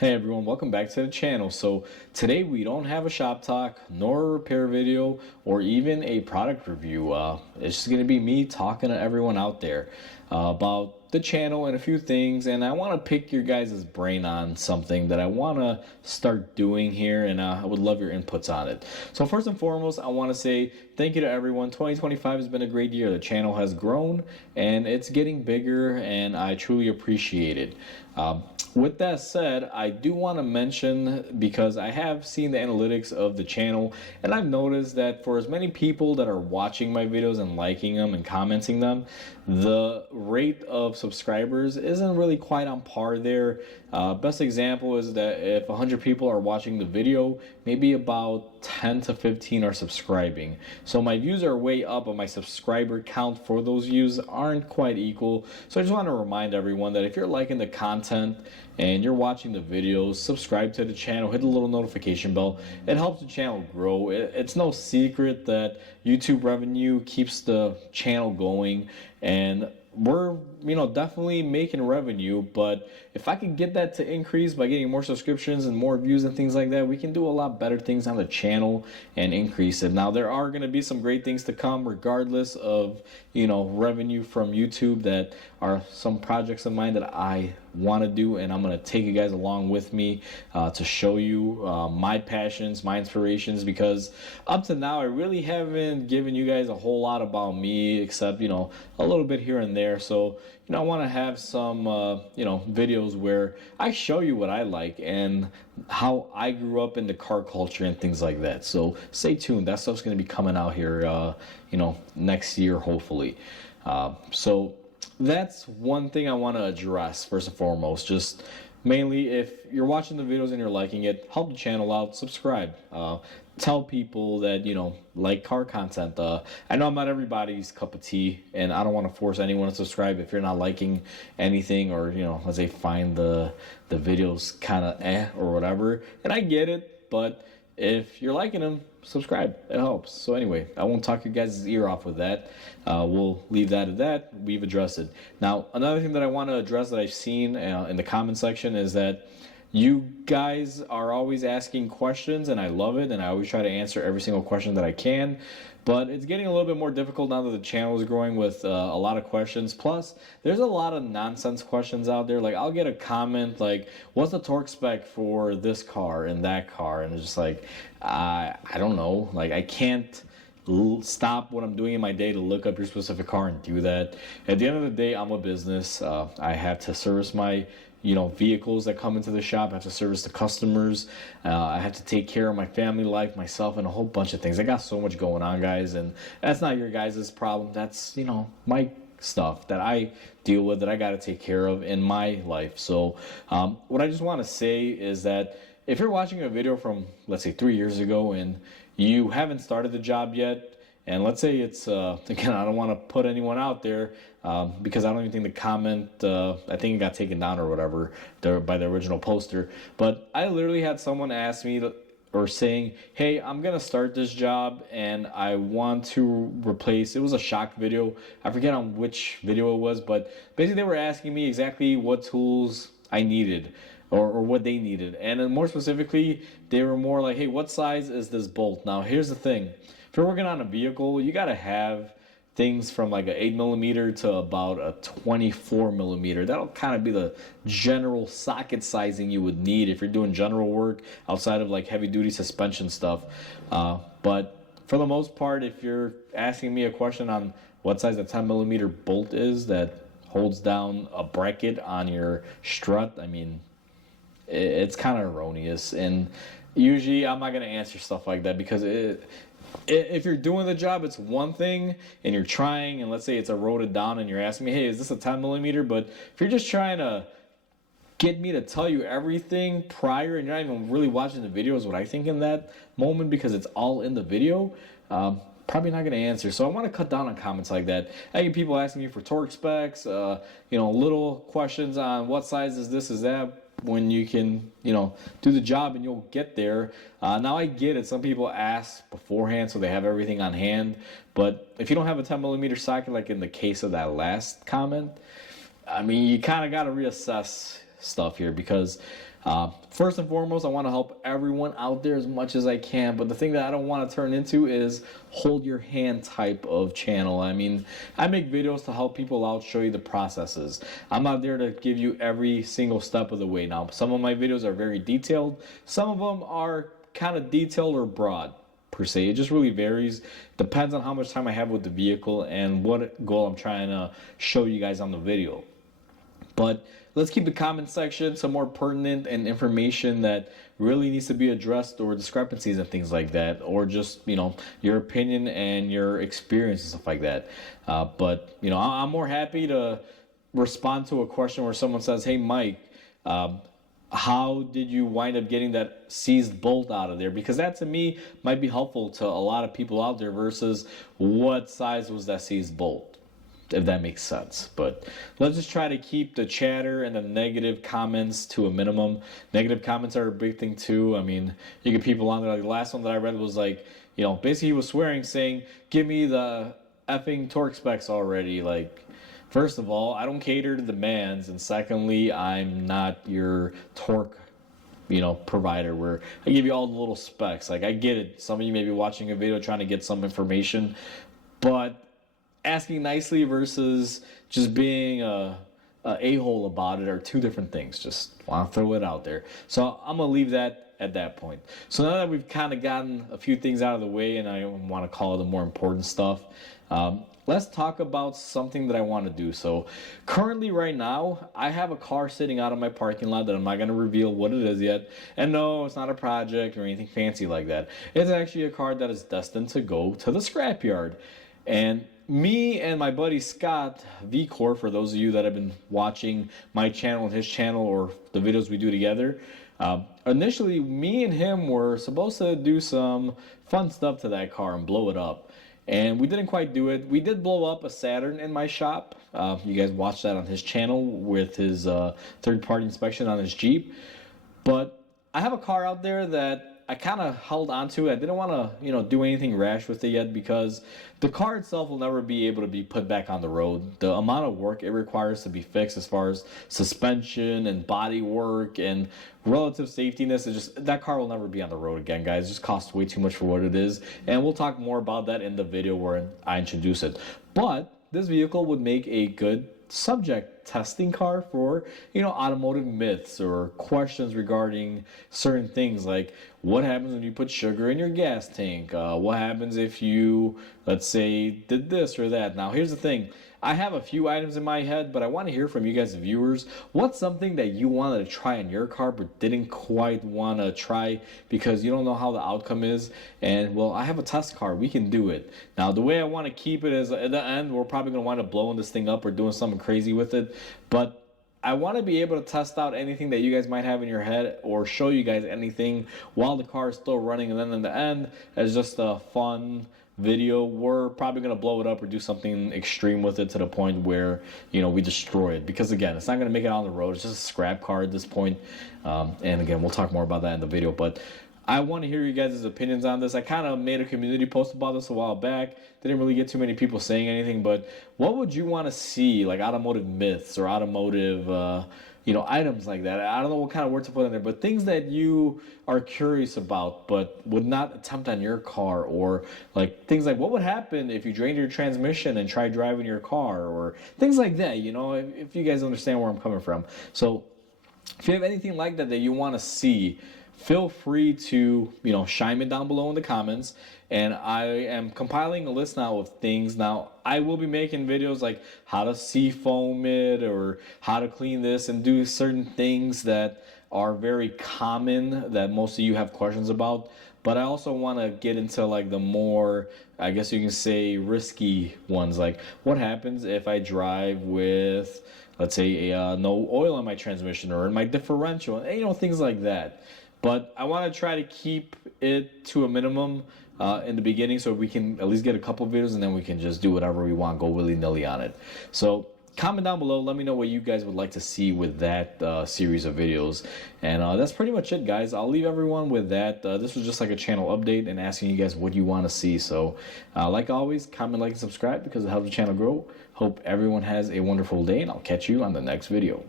Hey everyone, welcome back to the channel. So today we don't have a shop talk, nor a repair video, or even a product review. It's just going to be me talking to everyone out there about the channel and a few things, and I want to pick your guys' brain on something that I want to start doing here, and I would love your inputs on it. So first and foremost, I want to say thank you to everyone. 2025 has been a great year. The channel has grown and it's getting bigger, and I truly appreciate it. With that said, I do want to mention, because I have seen the analytics of the channel, and I've noticed that for as many people that are watching my videos and liking them and commenting them, the rate of subscribers isn't really quite on par there. Best example is that if 100 people are watching the video, maybe about 10 to 15 are subscribing. So my views are way up, but my subscriber count for those views aren't quite equal. So I just want to remind everyone that if you're liking the content and you're watching the videos, subscribe to the channel, hit the little notification bell. It helps the channel grow. It's no secret that YouTube revenue keeps the channel going, and we're definitely making revenue, but if I could get that to increase by getting more subscriptions and more views and things like that, we can do a lot better things on the channel and increase it. Now there are going to be some great things to come regardless of revenue from YouTube. That are some projects of mine that I want to do, and I'm going to take you guys along with me to show you my passions, my inspirations, because up to now I really haven't given you guys a whole lot about me except a little bit here and there. So I want to have some videos where I show you what I like and how I grew up in the car culture and things like that. So stay tuned. That stuff's going to be coming out here next year, hopefully. So that's one thing I want to address first and foremost. Just mainly, if you're watching the videos and you're liking it, help the channel out, subscribe. Tell people that like car content. I know I'm not everybody's cup of tea, and I don't want to force anyone to subscribe if you're not liking anything, or let's say find the videos kind of or whatever. And I get it, but if you're liking them, subscribe. It helps. So anyway, I won't talk your guys' ear off with that. We'll leave that at that. We've addressed it. Now, another thing that I want to address that I've seen in the comment section is that you guys are always asking questions, and I love it, and I always try to answer every single question that I can. But it's getting a little bit more difficult now that the channel is growing with a lot of questions. Plus, there's a lot of nonsense questions out there. Like, I'll get a comment like, what's the torque spec for this car and that car? And it's just like, I don't know. Like, I can't stop what I'm doing in my day to look up your specific car and do that. At the end of the day, I'm a business. I have to service my vehicles that come into the shop. I have to service the customers. I have to take care of my family life, myself, and a whole bunch of things. I got so much going on, guys, and that's not your guys' problem. That's my stuff that I deal with, that I got to take care of in my life. So what I just want to say is that if you're watching a video from, let's say, 3 years ago and you haven't started the job yet, and let's say it's, again, I don't want to put anyone out there because I don't even think the comment, I think it got taken down or whatever by the original poster. But I literally had someone ask me or saying, hey, I'm going to start this job and I want to replace, it was a shock video. I forget on which video it was, but basically they were asking me exactly what tools I needed. Or what they needed. And then more specifically, they were more like, hey, what size is this bolt? Now, here's the thing. If you're working on a vehicle, you got to have things from like an 8mm to about a 24mm. That'll kind of be the general socket sizing you would need if you're doing general work outside of like heavy duty suspension stuff. But for the most part, if you're asking me a question on what size a 10mm bolt is that holds down a bracket on your strut, I mean, it's kind of erroneous. And usually I'm not going to answer stuff like that, because if you're doing the job, it's one thing, and you're trying, and let's say it's eroded down and you're asking me, hey, is this a 10mm? But if you're just trying to get me to tell you everything prior and you're not even really watching the videos, what I think in that moment, because it's all in the video, probably not going to answer. So I want to cut down on comments like that. I get people asking me for torque specs, little questions on what size is this, is that, when you can, do the job and you'll get there. Now I get it. Some people ask beforehand so they have everything on hand. But if you don't have a 10mm socket, like in the case of that last comment, I mean, you kind of got to reassess stuff here because first and foremost, I want to help everyone out there as much as I can. But the thing that I don't want to turn into is hold your hand type of channel. I mean, I make videos to help people out, show you the processes. I'm not there to give you every single step of the way. Now, some of my videos are very detailed. Some of them are kind of detailed or broad per se. It just really varies. Depends on how much time I have with the vehicle and what goal I'm trying to show you guys on the video. But let's keep the comment section some more pertinent and information that really needs to be addressed, or discrepancies and things like that, or just, you know, your opinion and your experience and stuff like that. But, you know, I'm more happy to respond to a question where someone says, hey, Mike, how did you wind up getting that seized bolt out of there? Because that to me might be helpful to a lot of people out there versus what size was that seized bolt, if that makes sense. But let's just try to keep the chatter and the negative comments to a minimum. Negative comments are a big thing too. I mean, you get people on there, like the last one that I read was like, you know, basically he was swearing, saying, give me the effing torque specs already. Like, first of all, I don't cater to demands, and secondly, I'm not your torque, you know, provider where I give you all the little specs. Like, I get it. Some of you may be watching a video trying to get some information, but asking nicely versus just being a a-hole about it are two different things. Just want to throw it out there. So I'm going to leave that at that point. So now that we've kind of gotten a few things out of the way, and I want to call it the more important stuff, let's talk about something that I want to do. So currently right now, I have a car sitting out of my parking lot that I'm not going to reveal what it is yet. And no, it's not a project or anything fancy like that. It's actually a car that is destined to go to the scrapyard. And me and my buddy Scott VCore, for those of you that have been watching my channel and his channel or the videos we do together, initially me and him were supposed to do some fun stuff to that car and blow it up. And we didn't quite do it. We did blow up a Saturn in my shop. You guys watched that on his channel with his third-party inspection on his Jeep. But I have a car out there that I kind of held on to. I didn't want to, you know, do anything rash with it yet because the car itself will never be able to be put back on the road. The amount of work it requires to be fixed as far as suspension and body work and relative safetiness, is just, that car will never be on the road again, guys. It just costs way too much for what it is. And we'll talk more about that in the video where I introduce it. But this vehicle would make a good subject testing car for, you know, automotive myths or questions regarding certain things, like what happens when you put sugar in your gas tank, what happens if you, let's say, did this or that. Now here's the thing, I have a few items in my head, but I want to hear from you guys, the viewers. What's something that you wanted to try in your car but didn't quite want to try because you don't know how the outcome is? And, well, I have a test car. We can do it. Now, the way I want to keep it is, at the end, we're probably going to wind up blowing this thing up or doing something crazy with it. But I want to be able to test out anything that you guys might have in your head or show you guys anything while the car is still running. And then in the end, as just a fun video, we're probably going to blow it up or do something extreme with it to the point where, you know, we destroy it, because again, it's not going to make it on the road. It's just a scrap car at this point. And again, we'll talk more about that in the video, but I want to hear you guys' opinions on this. I kind of made a community post about this a while back. Didn't really get too many people saying anything, but what would you want to see, like automotive myths or automotive you know, items like that? I don't know what kind of word to put in there, but things that you are curious about but would not attempt on your car, or like things like what would happen if you drained your transmission and tried driving your car, or things like that, you know, if you guys understand where I'm coming from. So if you have anything like that that you want to see, feel free to, you know, chime it down below in the comments. And I am compiling a list now of things. Now, I will be making videos like how to seafoam it or how to clean this and do certain things that are very common that most of you have questions about. But I also want to get into like the more, I guess you can say, risky ones. Like what happens if I drive with, let's say, no oil in my transmission or in my differential, and, you know, things like that. But I want to try to keep it to a minimum in the beginning, so we can at least get a couple videos, and then we can just do whatever we want, go willy-nilly on it. So comment down below, let me know what you guys would like to see with that series of videos. And that's pretty much it, guys. I'll leave everyone with that. This was just like a channel update and asking you guys what you want to see. So like always, comment, like, and subscribe because it helps the channel grow. Hope everyone has a wonderful day, and I'll catch you on the next video.